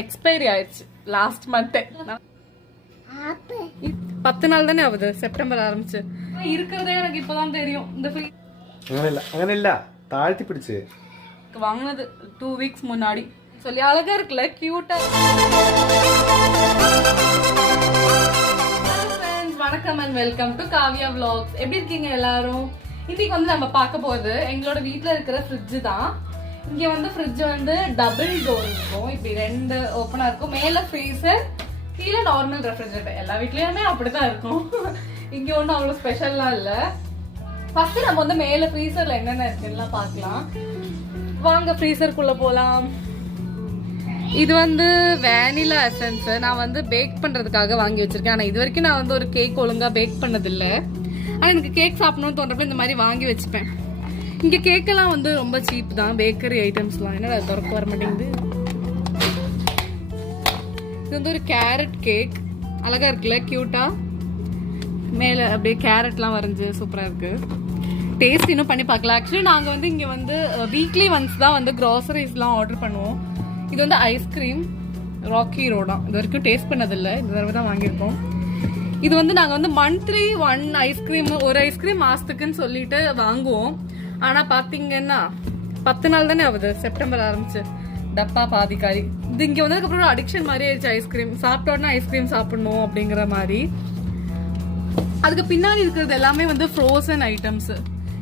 Expiry ஆயிடுச்சு last month. 10 நாள் தானே ஆகுது செப்டம்பர் ஆரம்பிச்சு. இருக்கிறதே எனக்கு இப்பதான் தெரியும். இந்த അങ്ങനെ ഇല്ല താഴ്ത്തി പിടിച്ച് வாங்கினது 2 வீக்ஸ் முன்னாடி. சொல்லி அழகா இருக்குல்ல, கியூட்டா. வணக்கம் and welcome to Kavya vlogs. எப்படி இருக்கீங்க எல்லாரும்? இன்னைக்கு வந்து நம்ம பார்க்க போகுது எங்களோட வீட்டுல இருக்கிற ஃப்ரிட்ஜ் தான். இங்க வந்து ஃப்ரிட்ஜ் வந்து டபுள் டோர் இருக்கும். இப்படி 2 ஓப்பனா இருக்கும். மேல ஃப்ரீசர், கீழே நார்மல் ரெஃப்ரிஜரேட்டர். எல்லா வீட்லயுமே அப்படிதான் இருக்கும். இங்க ஒன்றும் அவ்வளவு ஸ்பெஷல்லாம் இல்ல. ஃபர்ஸ்ட் நம்ம வந்து மேல ஃப்ரீசர்ல என்னென்ன இருக்குன்னு பார்க்கலாம். வாங்க ஃப்ரீசருக்குள்ள போலாம். இது வந்து வேனிலா எசன்ஸ். நான் வந்து பேக் பண்றதுக்காக வாங்கி வச்சிருக்கேன். ஆனா இது வரைக்கும் நான் வந்து ஒரு கேக் ஒழுங்கா பேக் பண்ணதில்லை. ஆனா எனக்கு கேக் சாப்பிடணும்னு தோன்றப்ப இந்த மாதிரி வாங்கி வச்சுப்பேன். இங்க கேக் எல்லாம் வந்து ரொம்ப சீப் தான், பேக்கரி ஐட்டம்ஸ்லாம். என்னடா திறக்க வர மாட்டேங்குது. இது வந்து ஒரு கேரட் கேக். அழகா இருக்குல்ல, கியூட்டா. மேல அப்படியே கேரட்லாம் வரைஞ்சு சூப்பரா இருக்கு. டேஸ்ட் இன்னும் பண்ணி பார்க்கலாம். ஆக்சுவலி நாங்க வந்து இங்க வந்து வீக்லி ஒன்ஸ் தான் வந்து கிராசரிஸ்லாம் ஆர்டர் பண்ணுவோம். இது வந்து ஐஸ்கிரீம் ராக்கி ரோடா. இது வரைக்கும் டேஸ்ட் பண்ணதில்லை, இந்த தடவை தான் வாங்கியிருக்கோம். இது வந்து நாங்க வந்து மந்த்லி 1 ஐஸ்கிரீம், ஒரு ஐஸ்கிரீம் மாசத்துக்குன்னு சொல்லிட்டு வாங்குவோம். ஆனா பாத்தீங்கன்னா 10 நாள் தானே ஆகுது செப்டம்பர் ஆரம்பிச்சு. டப்பா பாதிக்காரி. இது இங்க வந்ததுக்கு அப்புறம் அடிக்ஷன் மாதிரி ஆயிடுச்சு. ஐஸ்கிரீம் சாப்பிட்டோன்னா ஐஸ்கிரீம் சாப்பிடணும் அப்படிங்கிற மாதிரி. அதுக்கு பின்னாடி இருக்கிறது எல்லாமே வந்து ஃப்ரோசன் ஐட்டம்ஸ்.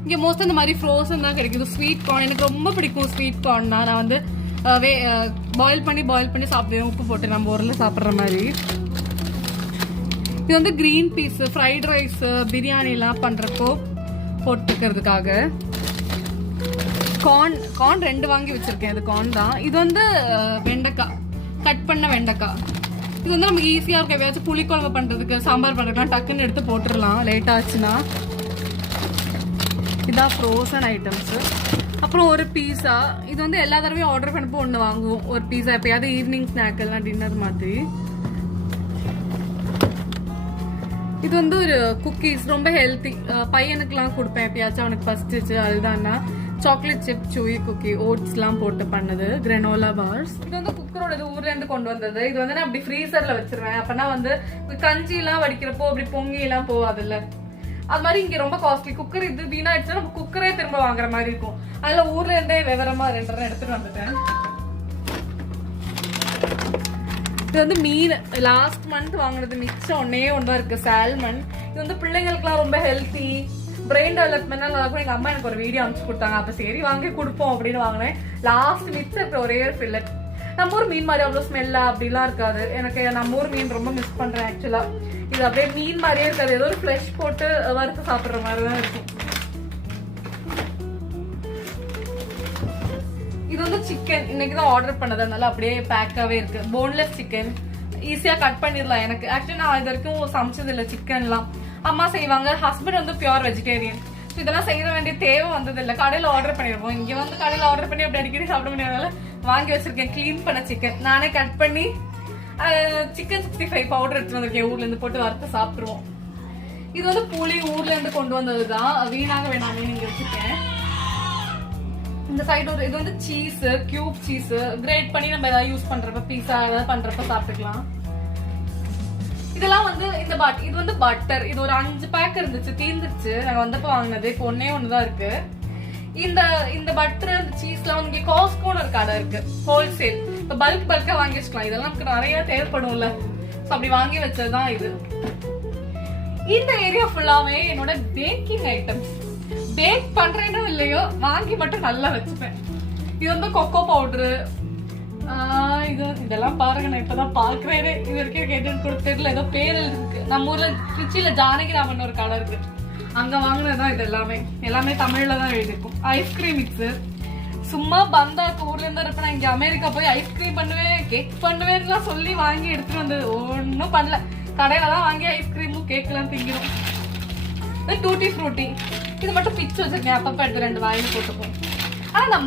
இங்க மோஸ்ட் இந்த மாதிரி ஃப்ரோசன் தான் கிடைக்குது. ஸ்வீட் கார்ன் எனக்கு ரொம்ப பிடிக்கும். ஸ்வீட் கார்ன் தான் நான் வந்து பாயில் பண்ணி சாப்பிடுவேன், உப்பு போட்டு நம்ம ஊர்ல சாப்பிட்ற மாதிரி. இது வந்து green peas, fried rice, biryani எல்லாம் பண்றப்போ போட்டுக்கிறதுக்காக. கார்ன் 2 வாங்கி வச்சிருக்கேன். இது கார்ன் தான். இது வந்து வெண்டைக்காய், கட் பண்ண வெண்டைக்காய். இது வந்து நமக்கு ஈஸியா இருக்கும். எப்பயாச்சும் புளிக்குழம்பு பண்றதுக்கு, சாம்பார் பண்றதுக்குலாம் டக்குன்னு எடுத்து போட்டுடலாம் லேட் ஆச்சுன்னா. இதான் ஃப்ரோசன் ஐட்டம்ஸ். அப்புறம் ஒரு பீஸா. இது வந்து எல்லா தடவையும் ஆர்டர் பண்ணப்போ ஒன்று வாங்குவோம். ஒரு பீஸா எப்பயாவது ஈவினிங் ஸ்நாக் எல்லாம் டின்னர் மாதிரி. இது வந்து ஒரு குக்கீஸ், ரொம்ப ஹெல்த்தி. பையனுக்குலாம் கொடுப்பேன் எப்பயாச்சும் அவனுக்கு பசிச்சு அழுதான்னா. Chocolate chip chewy cookie, oats எல்லாம் போட்டு பண்ணது, கிரனோலா பார்ஸ். இது வந்து குக்கரோட இது ஊர்ல இருந்து கொண்டு வந்தது. இது வந்து நான் அப்படி ஃப்ரீசர்ல வச்சிருவேன். அப்பனா வந்து கஞ்சி எல்லாம் வடிக்கிறப்போ அப்படி பொங்கி எல்லாம் போவாதுல்ல, அது மாதிரி இங்க ரொம்ப காஸ்ட்லி. குக்கர் இது வீணாயிடுச்சுன்னா நம்ம குக்கரே திரும்ப வாங்குற மாதிரி இருக்கும். அதுல ஊர்ல இருந்தே விவரமா 2 எடுத்துட்டு வந்துட்டேன். இது வந்து மீன் லாஸ்ட் மந்த் வாங்கினது மிச்சம் ஒன்னே ஒன்றா இருக்கு, சால்மன். இது வந்து பிள்ளைங்களுக்குலாம் ரொம்ப ஹெல்த்தி, பிரெயின் டெவலப்மெண்ட் நல்லா இருக்கும். எங்க அம்மா எனக்கு ஒரு வீடியோ அனுப்பிச்சு கொடுத்தாங்க. அப்ப சரி வாங்கி கொடுப்போம் அப்படின்னு வாங்கினேன். லாஸ்ட் மிச்சம் இருக்கிற ஒரே ஒரு ஃபில்லட். நம்ம ஊர் மீன் மாதிரி அவ்வளவு ஸ்மெல்லா அப்படிலாம் இருக்காது. எனக்கு நம்ம ஊர் மீன் ரொம்ப மிஸ் பண்றேன் ஆக்சுவலா. இது அப்படியே மீன் மாதிரியே இருக்காது, ஏதோ ஒரு ஃப்ளஷ் போட்டு வறுத்து சாப்பிடுற மாதிரிதான் இருக்கும். இது வந்து சிக்கன் இன்னைக்குதான் ஆர்டர் பண்ணதுனால அப்படியே பேக்காவே இருக்கு. போன்லெஸ் சிக்கன், ஈஸியா கட் பண்ணிடலாம். எனக்கு ஆக்சுவலி நான் இது வரைக்கும் சமைச்சது இல்லை சிக்கன்லாம். அம்மா செய்வாங்க. ஹஸ்பண்ட் வந்து பியூர் வெஜிடேரியன். இதெல்லாம் செய்ய வேண்டிய தேவை வந்தது இல்லை. கடையில ஆர்டர் பண்ணிருப்போம். இங்க வந்து கடையில ஆர்டர் பண்ணி அப்படி அடிக்கடி சாப்பிட முடியாதனால வாங்கி வச்சிருக்கேன். கிளீன் பண்ண சிக்கன் நானே கட் பண்ணி சிக்கன் 65 பவுடர் எடுத்து வந்திருக்கேன். ஊர்ல இருந்து போட்டு வறுத்து சாப்பிடுவோம். இது வந்து புளி ஊர்ல இருந்து கொண்டு வந்ததுதான், வீணாக வேணாமே நீங்க வச்சிருக்கேன். இந்த சைடு ஒரு இது வந்து சீஸ், கியூப் சீஸ் கிரேட் பண்ணி நம்ம ஏதாவது யூஸ் பண்றப்ப, பீஸா ஏதாவது பண்றப்ப சாப்பிட்டுக்கலாம். இதெல்லாம் வந்து இது வந்து பட்டர். இது ஒரு 5 பேக் இருந்துச்சு, தீர்ந்துருச்சு. நாங்க வந்தப்ப வாங்கினது. இப்போ ஒன்னே ஒண்ணுதான் இருக்கு. இந்த பட்டர், இந்த சீஸ்லாம் வந்து இங்க காஸ்ட்கோன்னு ஒரு கடை இருக்கு, ஹோல்சேல். இப்ப பல்கா வாங்கி வச்சுக்கலாம். இதெல்லாம் நமக்கு நிறைய தேவைப்படும்ல, அப்படி வாங்கி வச்சதுதான் இது. இந்த ஏரியா ஃபுல்லாவே என்னோட பேக்கிங் ஐட்டம்ஸ். பேக் பண்றேனோ இல்லையோ வாங்கி மட்டும் நல்லா வச்சுப்பேன். இது வந்து கொக்கோ பவுடரு. இதெல்லாம் பாருங்க, நான் இப்பதான் பாக்குறேன். இது வரைக்கும் கேட்டு தெரியல, ஏதோ பேர் இருக்கு. நம்ம ஊர்ல திருச்சியில ஜானகிராமன் ஒரு கடை இருக்கு, அங்க வாங்கினதுதான் இது எல்லாமே தமிழ்ல தான் எழுதிருக்கும். Ice cream mix. சும்மா பந்தாக்கு ஊர்ல இருந்தா இருப்ப. நான் இங்க அமெரிக்கா போய் ஐஸ்கிரீம் பண்ணுவேன், கேக் பண்ணுவேன் சொல்லி வாங்கி எடுத்துட்டு வந்தது ஒன்னும் பண்ணல. கடையில தான் வாங்கி ஐஸ்கிரீமும் கேக் எல்லாம் திங்கிறோம். டூட்டி ஃப்ரூட்டி இது மட்டும் பிச்சு வச்சிருக்கேன். அப்பப்ப எடுத்து 2 வாயில போட்டுப்போம். ஆனா நான்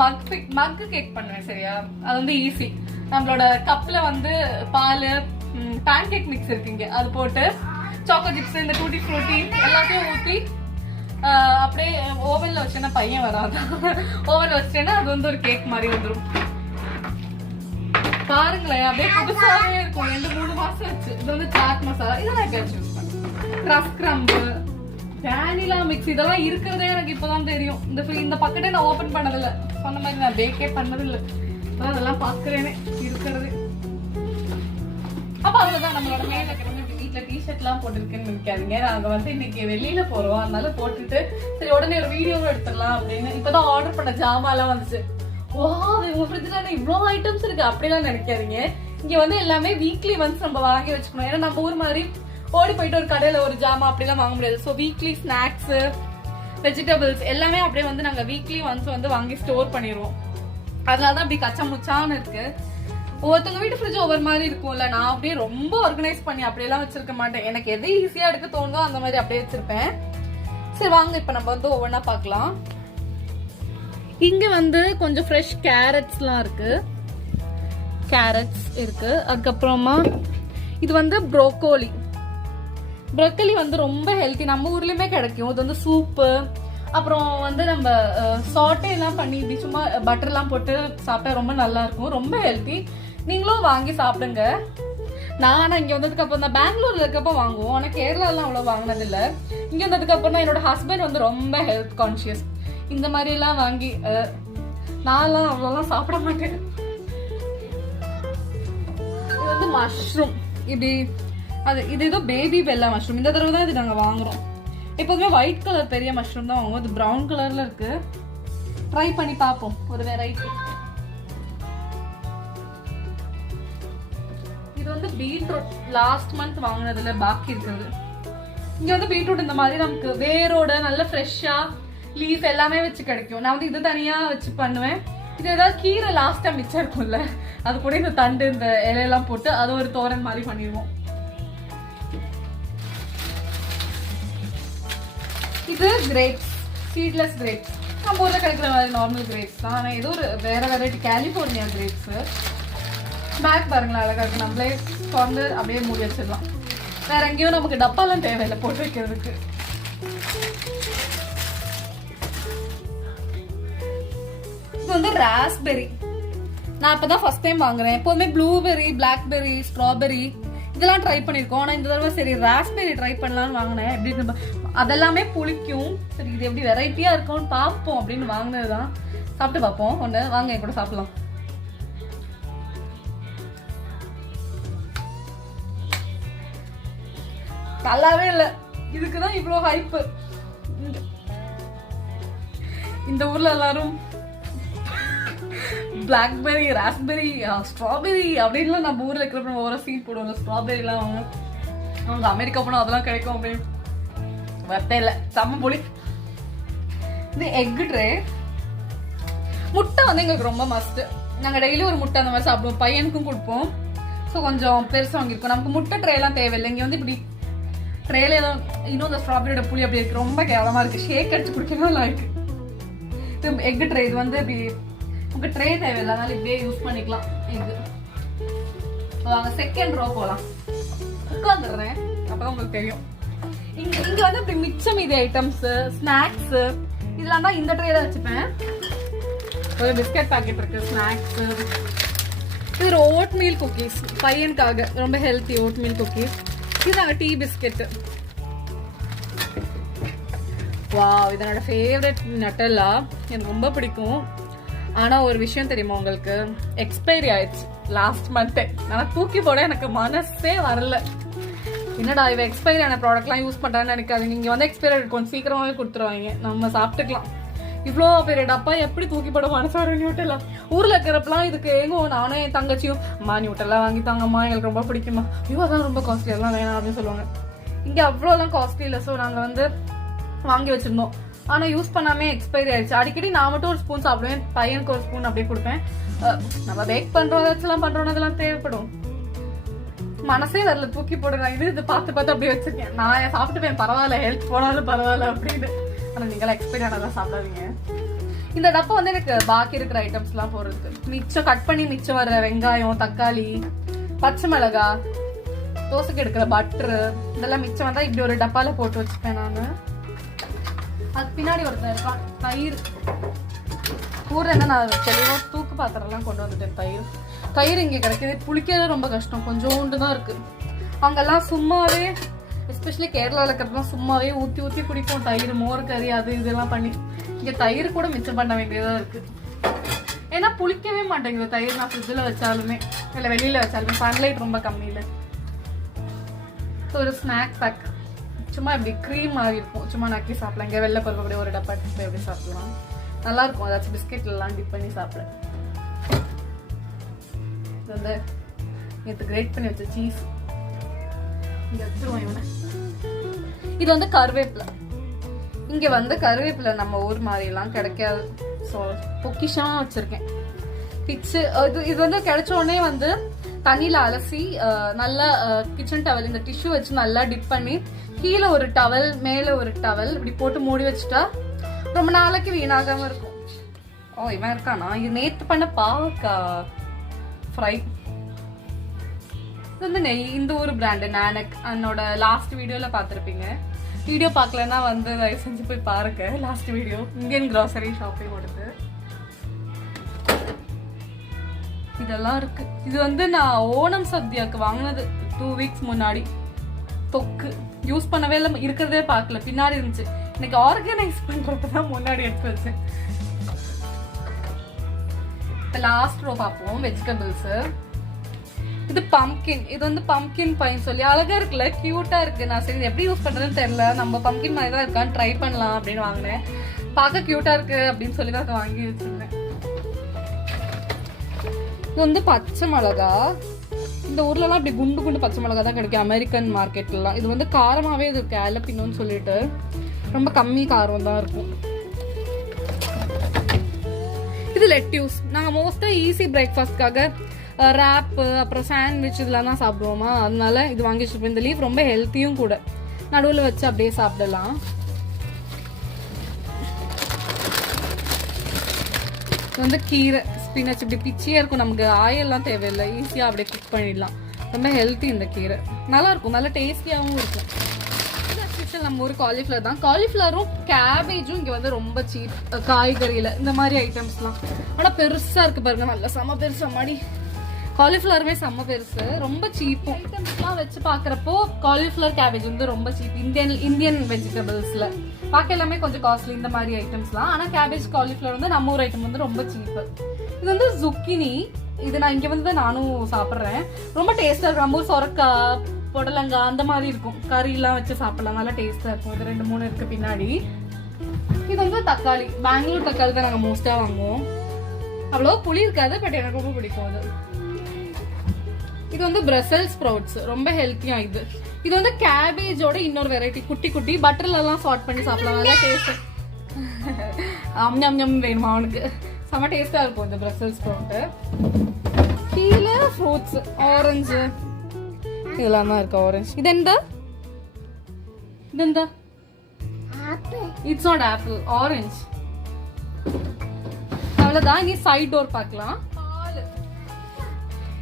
மக்கு கேக் பண்ணுவேன். சரியா, அது வந்து ஈஸி. நம்மளோட கப்ல வந்து பால், பேன் கேக் மிக்ஸ் இருக்குங்க, அது போட்டு சாக்லேட் சிப்ஸ், இந்த டூட்டி ஃப்ரூட்டி எல்லாத்தையும் ஊற்றி அப்படியே ஓவன்ல வச்சேன்னா பையன் வராது. ஓவன்ல வச்சேன்னா அது வந்து ஒரு கேக் மாதிரி வந்துடும். பாருங்களேன், அப்படியே புதுசாவே இருக்கும். 2-3 மாசம் ஆச்சு. இது வந்து சாட் மசாலா, இதெல்லாம் எப்பயாச்சும் யூஸ் பண்ணுவேன். கிரஸ் கிரம்பு, வேனிலா மிக்ஸ், இதெல்லாம் இருக்கிறதே எனக்கு இப்பதான் தெரியும். இந்த பக்கெட்டே நான் ஓபன் பண்ணதில்ல. சொன்ன மாதிரி நான் பேக்கே பண்ணதில்லை. அதெல்லாம் பாக்குறேனே இருக்கிறது. அப்ப அவ்வளவுதான். நம்மளோட மேல வீட்டுல டிஷர்ட் எல்லாம் போட்டுருக்குன்னு நினைக்காதீங்க. நாங்க வந்து இன்னைக்கு வெளியில போறோம், அதனால போட்டுட்டு சரி உடனே ஒரு வீடியோவும் எடுத்துடலாம் அப்படின்னு. இப்பதான் ஆர்டர் பண்ண ஜாமான் எல்லாம் வந்துச்சு. வா, உங்க ஃப்ரிட்ஜ்ல இவ்வளவு ஐட்டம்ஸ் இருக்கு அப்படிலாம் நினைக்காதீங்க. இங்க வந்து எல்லாமே வீக்லி ஒன்ஸ் நம்ம வாங்கி வச்சுக்கணும். ஏன்னா நம்ம ஊர் மாதிரி ஓடி போயிட்டு ஒரு கடையில ஒரு ஜாமா அப்படிலாம் வாங்க முடியாது. ஸோ வீக்லி ஸ்நாக்ஸ், வெஜிடபிள்ஸ் எல்லாமே அப்படியே வந்து நாங்க வீக்லி ஒன்ஸ் வந்து வாங்கி ஸ்டோர் பண்ணிடுவோம். அதனாலதான் அப்படி கச்சா முச்சான்னு இருக்கு. ஒவ்வொருத்தவங்க வீட்டு ஃப்ரிட்ஜ் ஒவ்வொரு மாதிரி இருக்கும்ல. நான் அப்படியே ரொம்ப ஆர்கனைஸ் பண்ணி அப்படியெல்லாம் வச்சிருக்க மாட்டேன். எனக்கு எது ஈஸியா எடுக்க தோணுதோ அந்த மாதிரி அப்படியே வச்சிருப்பேன். சரி வாங்க இப்ப நம்ம வந்து ஒவ்வொன்னா பார்க்கலாம். இங்க வந்து கொஞ்சம் ஃப்ரெஷ் கேரட்ஸ்லாம் இருக்கு. கேரட்ஸ் இருக்கு. அதுக்கப்புறமா இது வந்து ப்ரோக்கோலி வந்து ரொம்ப ஹெல்த்தி. நம்ம ஊர்லயுமே கிடைக்கும். இது வந்து சூப்பு, அப்புறம் வந்து நம்ம சாட்டே எல்லாம் பண்ணி இப்படி சும்மா பட்டர் எல்லாம் போட்டு சாப்பிட்டா ரொம்ப நல்லா இருக்கும். ரொம்ப ஹெல்த்தி. நீங்களும் வாங்கி சாப்பிடுங்க. நான் இங்க வந்ததுக்கு அப்புறம் தான் பெங்களூர்ல இருக்கப்ப வாங்குவோம். ஆனா கேரளா எல்லாம் அவ்வளவு வாங்கினது இல்ல. இங்க வந்ததுக்கு அப்புறம் தான் என்னோட ஹஸ்பண்ட் வந்து ரொம்ப ஹெல்த் கான்சியஸ். இந்த மாதிரி எல்லாம் வாங்கி நான்லாம் அவ்வளவுலாம் சாப்பிட மாட்டேன். இது வந்து மஷ்ரூம், இப்படி இது ஏதோ பேபி வெள்ளை மஷ்ரூம். இந்த தடவை தான் இது நாங்க வாங்குறோம். எப்போதுமே ஒயிட் கலர் பெரிய மஷ்ரூம் தான் வாங்குவோம். இது ப்ரௌன் கலர்ல இருக்கு. ட்ரை பண்ணி பார்ப்போம் ஒரு வெரைட்டி. இது வந்து பீட்ரூட் லாஸ்ட் மந்த் வாங்கினதுல பாக்கி இருக்கிறது. இங்க வந்து பீட்ரூட் இந்த மாதிரி நமக்கு வேரோட நல்ல ஃப்ரெஷ்ஷா லீஃப் எல்லாமே வச்சு கிடைக்கும். நான் வந்து இது தனியா வச்சு பண்ணுவேன். இது ஏதாவது கீரை லாஸ்டா மிச்சம் இருக்கும்ல, அது கூட இந்த தண்டு இந்த இலையெல்லாம் போட்டு அது ஒரு தோரன் மாதிரி பண்ணிடுவோம். இது கிரேப்ஸ், சீட்லெஸ் கிரேப்ஸ். நம்ம ஊர்ல கிடைக்கிற மாதிரி நார்மல் கிரேப்ஸ் தான். ஆனால் ஏதோ ஒரு வேற வெரைட்டி கலிஃபோர்னியா கிரேப்ஸ். பேக் பாருங்களா அழகா இருக்கு. நம்மளே திறந்து அப்படியே மூடி வச்சிடலாம். வேற எங்கேயும் நமக்கு டப்பாலாம் தேவையில்லை போட்டு வைக்கிறதுக்கு. இது வந்து ராஸ்பெரி. நான் இப்பதான் ஃபர்ஸ்ட் டைம் வாங்குறேன். எப்போதுமே ப்ளூபெரி, பிளாக்பெரி, ஸ்ட்ராபெரி இதெல்லாம் ட்ரை பண்ணிருக்கோம். ஆனா இந்த தடவை சரி ராஸ்பெரி ட்ரை பண்ணலாம்னு வாங்கினேன். எப்படி அதெல்லாமே புளிக்கும். சரி இது எப்படி வெரைட்டியா இருக்கும்னு பார்ப்போம் அப்படின்னு வாங்கினதுதான். சாப்பிட்டு பார்ப்போம். ஒன்று வாங்க என் கூட சாப்பிடலாம். நல்லாவே இல்லை. இதுக்குதான் இவ்வளோ ஹைப்பு. இந்த ஊர்ல எல்லாரும் பிளாக்பெரி, ராஸ்பெரி, ஸ்ட்ராபெரி அப்படின்லாம் நம்ம ஊர்ல இருக்கிறப்ப ஒரு சீட் போடுவாங்க. ஸ்ட்ராபெரி எல்லாம் அவங்க அமெரிக்கா போனா அதெல்லாம் கிடைக்கும் அப்படின்னு வரத்தே இல்லை. செம்ம புளி. இது எக் ட்ரே. முட்டை வந்து எங்களுக்கு ரொம்ப மஸ்ட். நாங்க டெய்லி ஒரு முட்டை அந்த மாதிரி சாப்பிடுவோம். பையனுக்கும் கொடுப்போம். ஸோ கொஞ்சம் பெருசாக வாங்கியிருக்கோம். நமக்கு முட்டை ட்ரே எல்லாம் தேவையில்லை. இங்கே வந்து இப்படி ட்ரேல இன்னும் இந்த ஸ்ட்ராபெரியோட புளி அப்படி இருக்கு. ரொம்ப கேவலமா இருக்கு. ஷேக் அடிச்சு குடிக்கணும் இருக்கு. இது எக் ட்ரே. இது வந்து இப்படி உங்க ட்ரே தேவையில்லை, அதனால இப்படியே யூஸ் பண்ணிக்கலாம். இது வாங்க செகண்ட் ரோ போகலாம். உட்காந்துடுறேன், அப்பதான் உங்களுக்கு தெரியும். இங்க வந்து இப்படி மிச்சம் இது ஐட்டம்ஸ், ஸ்நாக்ஸ் இதெல்லாம் தான் இந்த ட்ரேல வச்சுப்பேன். ஒரு பிஸ்கட் பாக்கெட் இருக்கு, ஸ்நாக்ஸ். இது ஒரு ஓட் மீல் குக்கீஸ், பையனுக்காக ரொம்ப ஹெல்த்தி ஓட் மீல் குக்கீஸ். இது நாங்கள் டீ பிஸ்கெட். வாவ், இதனோட ஃபேவரட் நட்டல்லா. எனக்கு ரொம்ப பிடிக்கும். ஆனா ஒரு விஷயம் தெரியுமா உங்களுக்கு, எக்ஸ்பைரி ஆயிடுச்சு லாஸ்ட் மந்த். நான் தூக்கி போட எனக்கு மனசே வரல. என்னடா இவ எக்ஸ்பைரி ஆன ப்ராடக்ட்லாம் யூஸ் பண்றான்னு நினைக்காதீங்க. இங்க வந்து எக்ஸ்பைரி கொஞ்சம் சீக்கிரமாவே கொடுத்துருவாங்க, நம்ம சாப்பிட்டுக்கலாம். இவ்வளோ பெரிய டப்பா எப்படி தூக்கி போட மனசு வரும்? நியூட்டெல்லாம் ஊர்ல இருக்கிறப்பெல்லாம் இதுக்கு எங்கும் நானும் என் தங்கச்சியும் அம்மா நியூட்டெல்லாம் வாங்கி தாங்கம்மா, எங்களுக்கு ரொம்ப பிடிக்குமா. ஐயோ அதான் ரொம்ப காஸ்ட்லி, எல்லாம் வேணாம் அப்படின்னு சொல்லுவாங்க. இங்க அவ்வளோலாம் காஸ்ட்லி இல்லை. ஸோ நாங்கள் வந்து வாங்கி வச்சிருந்தோம். ஆனா யூஸ் பண்ணாமே எக்ஸ்பைரி ஆயிடுச்சு. அடிக்கடி நான் மட்டும் ஒரு ஸ்பூன் சாப்பிடுவேன், பையனுக்கு ஒரு ஸ்பூன் அப்படியே கொடுப்பேன். நம்ம பேக் பண்றோம், ஏதாச்சும் பண்றோம், அதெல்லாம் தேவைப்படும். மனசே வரல தூக்கி போடுறேன். இது பார்த்து பார்த்து அப்படியே வச்சிருக்கேன். நான் சாப்பிட்டுப்பேன், பரவாயில்ல ஹெல்த் போனாலும் பரவாயில்ல அப்படின்னு. ஆனா நீங்களா எக்ஸ்பைரி ஆனதான் சாப்பிடாதீங்க. இந்த டப்பா வந்து எனக்கு பாக்கி இருக்கிற ஐட்டம்ஸ் எல்லாம் போடுறதுக்கு, மிச்சம் கட் பண்ணி மிச்சம் வர்ற வெங்காயம், தக்காளி, பச்சை மிளகா, தோசைக்கு எடுக்கிற பட்டரு இதெல்லாம் மிச்சம் வந்தா இப்படி ஒரு டப்பால போட்டு வச்சுப்பேன் நானு. அது பின்னாடி ஒருத்தர் இருக்கான், தயிர். ஊரில் என்ன நான் தெளிவாக தூக்கு பாத்திரம்லாம் கொண்டு வந்துட்டேன். தயிர் இங்கே கிடைக்கிது. புளிக்கிறது ரொம்ப கஷ்டம், கொஞ்சோண்டு தான் இருக்குது. அங்கெல்லாம் சும்மாவே, எஸ்பெஷலி கேரளாவில் இருக்கிறதுலாம் சும்மாவே ஊற்றி குடிப்போம். தயிர், மோர் கறி, அது இதெல்லாம் பண்ணி. இங்கே தயிர் கூட மிச்சம் பண்ண வேண்டியதாக இருக்குது. ஏன்னா புளிக்கவே மாட்டேங்குது தயிர். நான் ஃப்ரிட்ஜில் வச்சாலுமே இல்லை வெளியில் வச்சாலுமே சன்லைட் ரொம்ப கம்மியில். ஒரு ஸ்நாக் பேக் சும்மா இப்படி க்ரீம் மாதிரி இருக்கும், சும்மா நக்கி சாப்பிடலாம். இங்கே வெள்ளை பருப்பு அப்படியே ஒரு டப்பா எடுத்து எப்படி சாப்பிடலாம், நல்லாயிருக்கும். ஏதாச்சும் பிஸ்கெட்லாம் டிப் பண்ணி சாப்பிட. இது வந்து நேற்று கிரேட் பண்ணி வச்ச சீஸ் இங்கே வச்சுருவோம். இவனை இது வந்து கருவேப்பிலை. இங்கே வந்து கருவேப்பிலை நம்ம ஊர் மாதிரிலாம் கிடைக்காது. ஸோ பொக்கிஷமாக வச்சுருக்கேன் பிச்சு. இது வந்து கிடைச்ச உடனே வந்து தண்ணியில் அலசி நல்லா கிச்சன் டவல் இந்த டிஷ்யூ வச்சு நல்லா டிப் பண்ணி கீழே ஒரு டவல் மேலே ஒரு டவல் இப்படி போட்டு மூடி வச்சுட்டா ரொம்ப நாளைக்கு வீணாகாமல் இருக்கும். ஓ இவன் இருக்கானா? இது நேற்று பண்ண பாவக்காய் ஃப்ரை. இது வந்து இந்த ஊர் பிராண்டு நானக். என்னோட லாஸ்ட் வீடியோவில் பார்த்துருப்பீங்க. வீடியோ பார்க்கலன்னா வந்து தயவு செஞ்சு போய் பாருங்க. Last video Indian grocery shopping கொடுத்து இதெல்லாம் இருக்கு. இது வந்து நான் ஓணம் சத்யாவுக்கு வாங்கினது 2 weeks முன்னாடி. தொக்கு யூஸ் பண்ணவே இல்லை, இருக்கிறதே பார்க்கல, பின்னாடி இருந்துச்சு. இன்னைக்கு ஆர்கனைஸ் பண்றதுதான் முன்னாடி எடுத்து வச்சேன். இப்போ லாஸ்ட் ரோ பார்ப்போம். வெஜிடபிள்ஸ். இது பம்கின். இது வந்து பம்கின் பைன் சொல்லி அழகா இருக்குல்ல, கியூட்டா இருக்கு. நான் சரி எப்படி யூஸ் பண்றதுன்னு தெரியல, நம்ம பம்கின் மாதிரி தான் இருக்கான்னு ட்ரை பண்ணலாம் அப்படின்னு வாங்கினேன். பார்க்க கியூட்டா இருக்கு அப்படின்னு சொல்லி தான் வாங்கி வச்சிருந்தேன். இது வந்து பச்சை மிளகா. இந்த ஊர்லலாம் இப்படி குண்டு குண்டு பச்சை மிளகா தான் கிடைக்கும் அமெரிக்கன் மார்க்கெட்லாம். இது வந்து காரமாகவே இது இருக்கு, ஆலப்பினோன்னு சொல்லிட்டு ரொம்ப கம்மி காரம் தான் இருக்கும். இது லெட்யூஸ். நாங்கள் மோஸ்ட்டாக ஈஸி பிரேக்ஃபாஸ்ட்காக ரேப்பு அப்புறம் சாண்ட்விச் இதெல்லாம் தான் சாப்பிடுவோமா, அதனால இது வாங்கி வச்சுருப்போம். இந்த லீஃப் ரொம்ப ஹெல்த்தியும் கூட, நடுவில் வச்சு அப்படியே சாப்பிடலாம். இது வந்து கீரை, ஸ்பினச். இப்படி பிச்சியாக இருக்கும், நமக்கு ஆயிலெலாம் தேவையில்லை, ஈஸியாக அப்படியே குக் பண்ணிடலாம். ரொம்ப ஹெல்த்தி இந்த கீரை, நல்லாயிருக்கும், நல்லா டேஸ்டியாகவும் இருக்கும். நம்ம ஒரு காலிஃப்ளவர் தான். காலிஃப்ளவரும் கேபேஜும் இங்கே வந்து ரொம்ப சீப் காய்கறியில் இந்த மாதிரி ஐட்டம்ஸ்லாம். ஆனால் பெருசாக இருக்குது பாருங்க, நல்லா செம்ம பெருசாக மாதிரி. காலிஃப்ளவருமே செம்ம பெருசு, ரொம்ப சீப்பும். ஐட்டம்ஸ்லாம் வச்சு பார்க்குறப்போ காலிஃப்ளவர் கேபேஜ் வந்து ரொம்ப சீப். இந்தியன் வெஜிடபிள்ஸில் பார்க்க எல்லாமே கொஞ்சம் காஸ்ட்லி இந்த மாதிரி ஐட்டம்ஸ்லாம். ஆனால் கேபேஜ் காலிஃப்ளவர் வந்து நம்ம ஊர் ஐட்டம் வந்து ரொம்ப சீப்பு. இது வந்து zucchini. இது நான் இங்கே வந்து நானும் சாப்பிட்றேன், ரொம்ப டேஸ்ட்டாக இருக்கும். நம்ம ஊர் சொரக்காய், புடலங்காய் அந்த மாதிரி இருக்கும், கறியெல்லாம் வச்சு சாப்பிடலாம், நல்லா டேஸ்ட்டாக இருக்கும். இது 2-3 இருக்குது பின்னாடி. இது வந்து தக்காளி. பெங்களூர் தக்காளி தான் நாங்கள் மோஸ்ட்டாக வாங்குவோம். அவ்வளோ புளி இருக்காது, பட் எனக்கு ரொம்ப பிடிக்கும் அது. இது வந்து பிரசல் ஸ்ப்ரவுட்ஸ், ரொம்ப ஹெல்த்தியா. இது வந்து கேபேஜோட இன்னொரு வெரைட்டி, குட்டி குட்டி பட்டர்ல எல்லாம் சாட் பண்ணி சாப்பிடலாம், நல்லா டேஸ்ட். அம்ஞம் வேணுமா அவனுக்கு, செம்ம டேஸ்டா இருக்கும் இந்த பிரசல் ஸ்ப்ரவுட். கீழே ஃப்ரூட்ஸ், ஆரஞ்சு இதெல்லாம் தான் இருக்கு. ஆரஞ்சு. இது எந்த இட்ஸ் நாட் ஆப்பிள், ஆரஞ்சு. அவ்வளவுதான். இனி சைட் டோர் பார்க்கலாம்.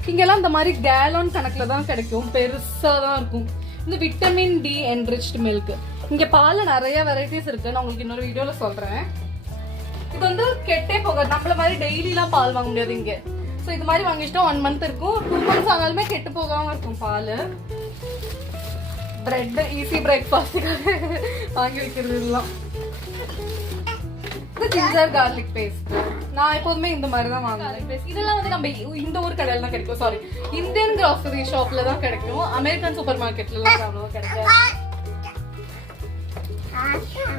இங்கெல்லாம் இந்த மாதிரி கேலன் கணக்குல தான் கிடைக்கும், பெருசா தான் இருக்கும். இந்த விட்டமின் டி என்ரிச்ட் மில்க். இங்க பால்ல நிறைய வெரைட்டிஸ் இருக்கு, நான் உங்களுக்கு இன்னொரு வீடியோல சொல்றேன். இது வந்து கெட்டே போகாது, நம்மள மாதிரி டெய்லி எல்லாம் பால் வாங்க முடியாது இங்க. சோ இது மாதிரி வாங்கிட்டா 1 month இருக்கும், 2 months ஆனாலுமே கெட்டு போகாம இருக்கும் பால். பிரெட், ஈஸி பிரேக்ஃபாஸ்டுக்காக வாங்கி வைக்கிறது எல்லாம். ஜிஞ்சர் கார்லிக் பேஸ்ட் நான் எப்போதுமே இந்த மாதிரி தான் வாங்குவேன். இதெல்லாம் வந்து நம்ம இந்த ஊர் கடையில தான் கிடைக்கும், சாரி இந்தியன் கிராசரி ஷாப்ல தான் கிடைக்கும், அமெரிக்கன் சூப்பர் மார்க்கெட்ல எல்லாம் அவ்வளவா கிடைக்காது.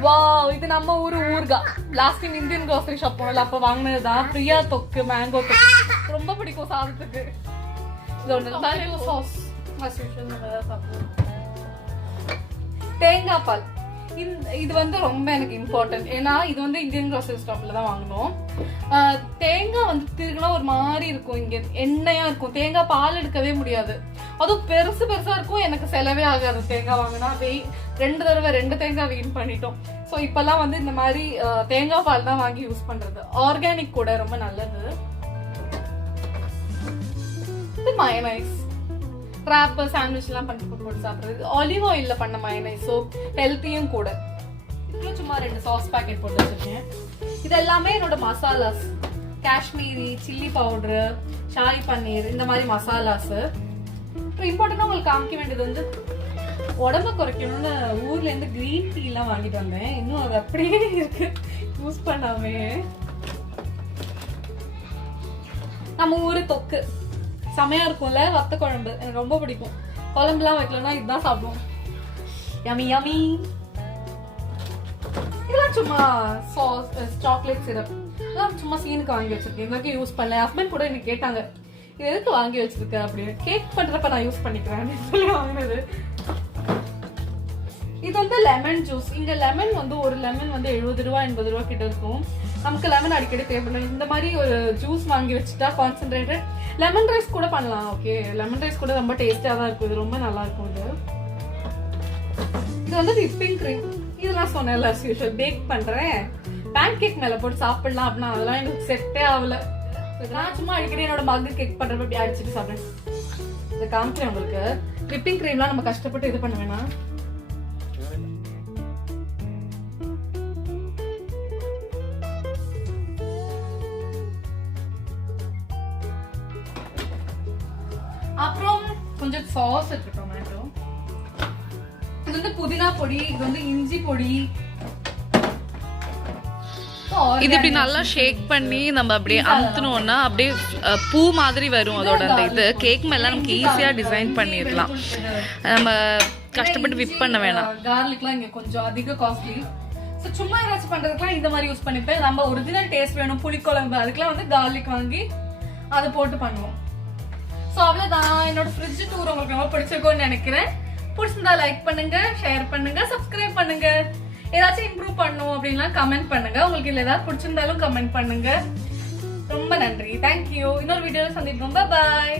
வாவ், இது நம்ம ஊர்கா. Last time Indian grocery shop போனல அப்ப வாங்கினதுதான். பிரியா தொக்கு, மேங்கோ தொக்கு ரொம்ப பிடிக்கும் சாதத்துக்கு. தேங்காய் பால். இது வந்து ரொம்ப எனக்கு இம்பார்ட்டன்ட், ஏன்னா இது வந்து இந்தியன் கிராசரி ஷாப்ல தான் வாங்கணும். தேங்காய் வந்து திருகினா ஒரு மாதிரி இருக்கும், இங்க எண்ணெயா இருக்கும், தேங்காய் பால் எடுக்கவே முடியாது. அதுவும் பெருசு பெருசா இருக்கும், எனக்கு செலவே ஆகாது தேங்காய் வாங்கினா. 2 தடவை 2 தேங்காய் வீண் பண்ணிட்டோம். ஸோ இப்பெல்லாம் வந்து இந்த மாதிரி தேங்காய் பால் தான் வாங்கி யூஸ் பண்றது, ஆர்கானிக் கூட ரொம்ப நல்லது. இது மயனைஸ், ராப் சாண்ட்விச் எல்லாம் பண்ணி போட்டு சாப்பிடுறது. ஆலிவ் ஆயில்ல பண்ண மயனைஸ், ஸோ ஹெல்த்தியும் கூட. இதுல சும்மா 2 சாஸ் பாக்கெட் போட்டு வச்சிருக்கேன். இது எல்லாமே என்னோட மசாலாஸ். காஷ்மீரி சில்லி பவுடர், ஷாஹி பன்னீர், இந்த மாதிரி மசாலாஸ். அப்புறம் இம்பார்ட்டண்டா உங்களுக்கு காமிக்க வேண்டியது வந்து உடம்ப குறைக்கணும்னு ஊர்ல இருந்து கிரீன் டீ எல்லாம் வாங்கிட்டு வந்தேன். இன்னும் அது அப்படியே இருக்கு யூஸ் பண்ணாமே. நம்ம ஊரு தொக்கு செமையா இருக்கும்ல, வத்த குழம்பு எனக்கு ரொம்ப பிடிக்கும். குழம்புலாம் வைக்கலன்னா இதுதான் சாப்பிடுவோம். Yummy yummy. இதெல்லாம் சும்மா சாஸ், சாக்லேட் சிரப், இதெல்லாம் சும்மா சீனுக்கு வாங்கி வச்சிருக்கேன். எங்களுக்கு யூஸ் பண்ணல. ஹஸ்பண்ட் கூட எனக்கு கேட்டாங்க இது எதுக்கு வாங்கி வச்சிருக்க அப்படின்னு. கேக் பண்றப்ப நான் யூஸ் பண்ணிக்கிறேன் சொல்லி வாங்கினது. இது வந்து லெமன் ஜூஸ். இங்க லெமன் வந்து ஒரு லெமன் வந்து 70 ரூபா 80 ரூபா கிட்ட இருக்கும். நமக்கு லெமன் அடிக்கடி தேவைப்படும். இந்த மாதிரி ஒரு ஜூஸ் வாங்கி வச்சுட்டா கான்சென்ட்ரேட்டட் லெமன் ரைஸ் கூட பண்ணலாம். ஓகே, லெமன் ரைஸ் கூட ரொம்ப டேஸ்டா தான் இருக்கும். இது ரொம்ப நல்லா இருக்கும். இது வந்து விப்பிங் கிரீம். இதெல்லாம் சொன்னேன்ல, பேக் பண்றேன், பேன் கேக் மேல போட்டு சாப்பிடலாம் அப்படின்னா அதெல்லாம் எனக்கு செட்டே ஆகல. நான் சும்மா அடிக்கடி என்னோட மக்கு கேக் பண்றப்ப இப்படி அடிச்சுட்டு சாப்பிடுறேன். இதை காமிக்கிறேன் உங்களுக்கு. விப்பிங் கிரீம்லாம் நம்ம கஷ்டப்பட்டு இது பண்ண வேணாம். அப்புறம் கொஞ்சம் சாஸ் இருக்கு, டொமேட்டோ. இது வந்து புதினா பொடி, இது வந்து இஞ்சி பொடி. இது இப்படி நல்லா ஷேக் பண்ணி நம்ம அப்படியே அமுத்துனோம்னா அப்படியே பூ மாதிரி வரும். அதோட அந்த இது கேக் மேல நமக்கு ஈஸியா டிசைன் பண்ணிடலாம். நம்ம கஷ்டப்பட்டு விப் பண்ண வேணாம். கார்லிக்லாம் இங்க கொஞ்சம் அதிக காஸ்ட்லி. ஸோ சும்மா ஏதாச்சும் பண்றதுக்குலாம் இந்த மாதிரி யூஸ் பண்ணிப்பேன். நம்ம ஒரிஜினல் டேஸ்ட் வேணும் புளிக்குழம்பு, அதுக்கெல்லாம் வந்து கார்லிக் வாங்கி அதை போட்டு பண்ணுவோம். ஸோ அவ்வளோதான். என்னோட ஃப்ரிட்ஜ் டூர் உங்களுக்கு ரொம்ப பிடிச்சிருக்கும்னு நினைக்கிறேன். பிடிச்சிருந்தா லைக் பண்ணுங்க, ஷேர் பண்ணுங்க, சப்ஸ்கிரைப் பண்ணுங்க. ஏதாச்சும் இம்ப்ரூவ் பண்ணும் அப்படின்லாம் கமெண்ட் பண்ணுங்க. உங்களுக்கு இல்லை ஏதாவது பிடிச்சிருந்தாலும் கமெண்ட் பண்ணுங்க. ரொம்ப நன்றி, தேங்க்யூ. இன்னொரு வீடியோவில் சந்திப்போம். பாய்.